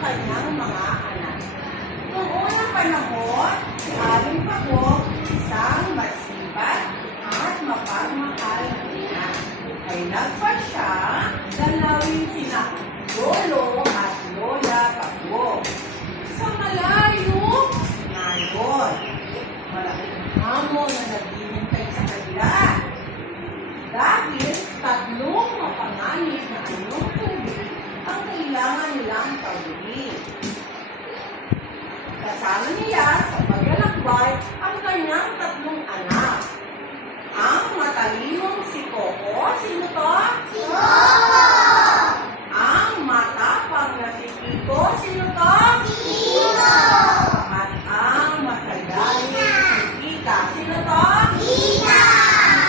kanyang mga anak. Noong unang panahon, si Aling Pagong, isang masipag at mapagmahal na ina, ay nagpasya dalawin sina Lolo at Lola Pagong sa malayo ngayon. Malaking hamon na naghihintay sa kanila dahil tatlong mapanganib na anong tubig ang kailangan nilang tawagin. Kasama niya sa paglalakbay ang kanyang tatlong anak. Ang matalinong si Coco, sino to? Si Coco! Ang matapang na si Kiko, sino to? Si Kiko! At ang masagaling si Kika, sino to? Kika!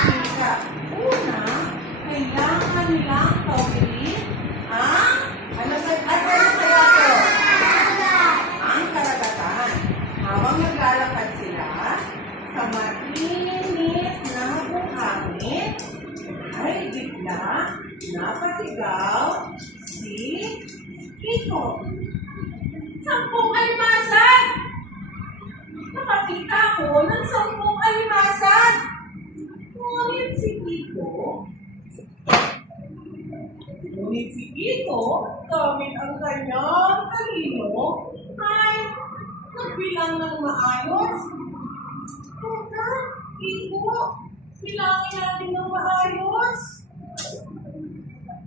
Kika. Una, kailangan nilang tawagin ang ano kaya to? Ang karagatan. Habang naglalakad sila sa mainit na buhangin, ay bigla napasigaw si Kiko. 10 almasad! Nakakita ko ng 10 almasad! Ngunit si Kiko, gamit ang kanyang talino, ay nagbilang ng maayos. Teka, Kiko, bilangin natin ng maayos.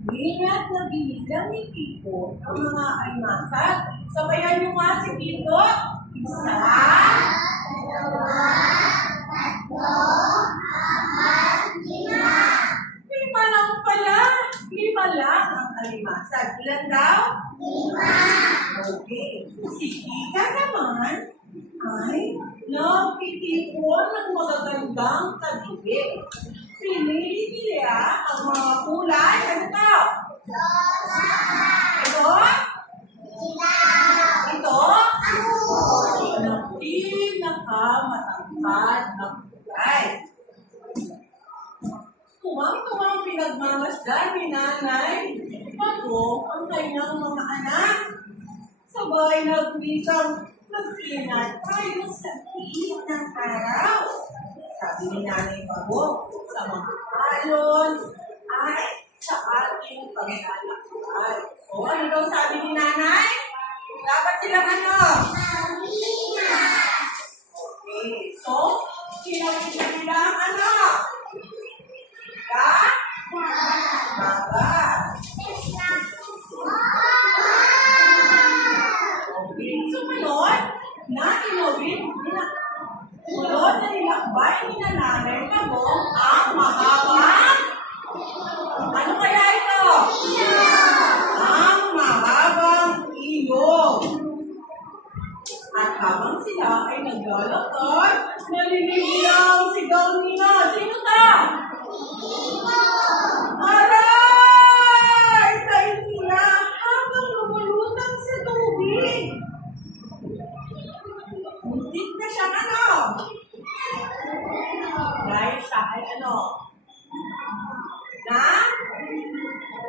Ingat na binilang ni Kiko ang mga almasad. Sabayan niyo nga si Kiko. 1, 2, 3, 4, 5. 5 lang pala. 5 lang ang almasad. Ilan daw? 5. Okay. Si Kika naman ay nagtitipon ng magagandang kadibig. Pinili niya ang mga kulay. Ano daw? Ito? Ito? Ang pinakamatangkad na kulay. Tuwang-tuwang pinagmamasdan ni Nanay Pagong ang kanyang mga anak. Sabay nagwikang nagpinat tayo sa tiit ng araw. Sabi ni Nanay Pagong, sa mga alon ay sa ating paglalakbay. So, ano daw sabi ni Nanay? Dapat silang ano? Okay, so, kinakita nila ang ano? Baba. Okay, sumunod na sunod na nilakbay ni Nanay Pagong ang mahabang. Ano kaya ito? Ang mahabang ilog. At habang sila ay naglalakad, narinig nila ang sigaw nila. Sino ta? Aray! Tayo nila habang lumulutang sa tubig. Muntik na siyang ano? Dahil siya ay ano?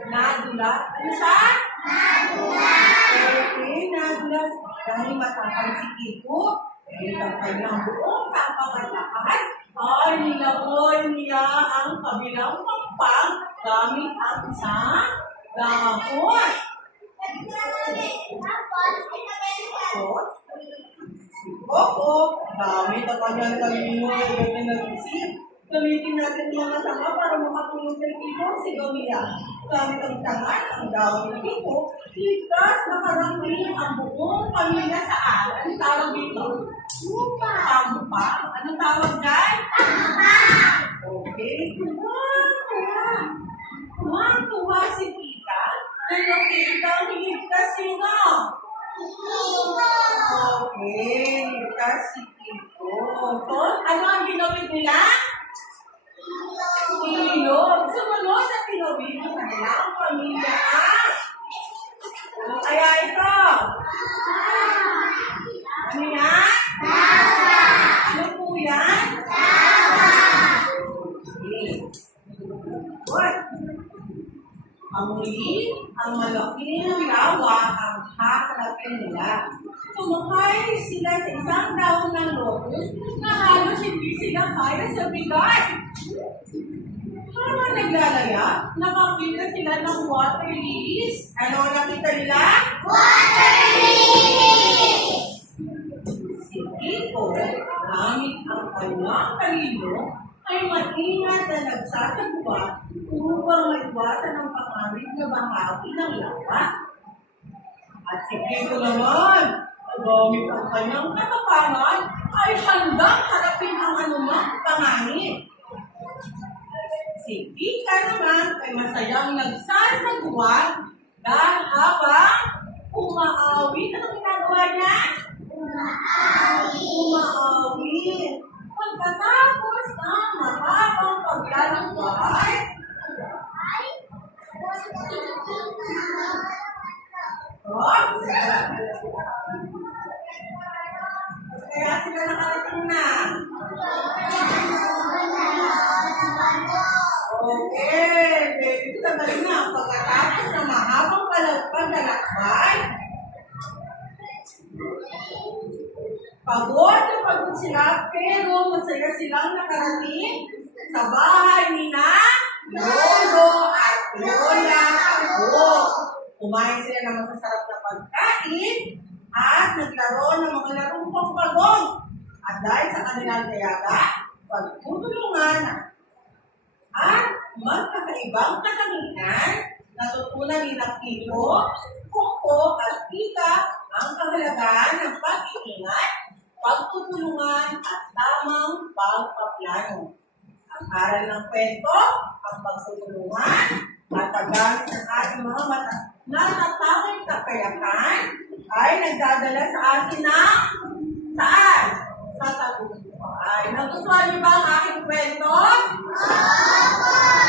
Nadulas. Ano siya? Nadulas. Okay, nadulas. Dahil matapang si Kiko, dahil ang kanyang buong tapang at lakas, ay nilakoy niya ang kabilang pampang gamit ang isang gamot. Opo, gamit ang kanyang talino ay nag-isip. Gamitin natin mga sanga para makatulong kay Kiko. Sigaw niya. Gamit ang sangat, ang dawin ng Kiko, ligtas nakarating ang buong pamilya sa aral. Anong tawag dito? Tampa. Anong tawag dyan? Tampa. Okay. Tuwa si Tita. Ano Tita? Ligtas sino? Kiko. Okay. Ligtas si Kiko. So, ano ang ginawin nila? Ilog. Sumunod sa pinawin ng kanilang pamilya. Ano kaya ito? Ano yan? Ano po yan? Good. Ang muli, ang malaking lawa, ang haharapin nila. Sumakay sila sa isang daon ng lotus na halos hindi sila kaya sa bigat. Habang naglalaya, nakakita sila ng water lilies. Ano ang nakita nila? Si Kiko, gamit ang kanyang talino, ay maingat na nagsasagwa upang maiwasan ang panganib na bahagi ng lawa. At si Kiko naman, gamit ang kanyang katapangan, ay handang harapin ang anumang panganib. Si Pika naman ay masayang nagsasagwa dahil habang umaawit. Ano ginagawa niya? Umaawit. Pagkatapos ng mahabang paglalakbay, kaya sila nakarating na. Okay, ito tagaling na. Pagkatapos ng mahabang paglalakbay, pagod na pagod sila, pero masaya silang nakarating sa bahay ni na Lolo at Lola Kago. Kumain sila ng masasarap na pagkain at naglaro ng mga larong pagpagong. At dahil sa kanilang kayaga, pagtutulungan at magkakaibang katangian, natutunan ni Kiko, Koko at Pika ang kahalagahan ng pag-iingat, pagtutulungan at tamang pagpaplano. Ang aral ng kwento, ang pagtutulungan at paggamit ng ating mga natatawag kakayahan ay nagdadala sa atin ng saan? Sa tagumpay. Nagustuhan niyo ba ang aking kwento?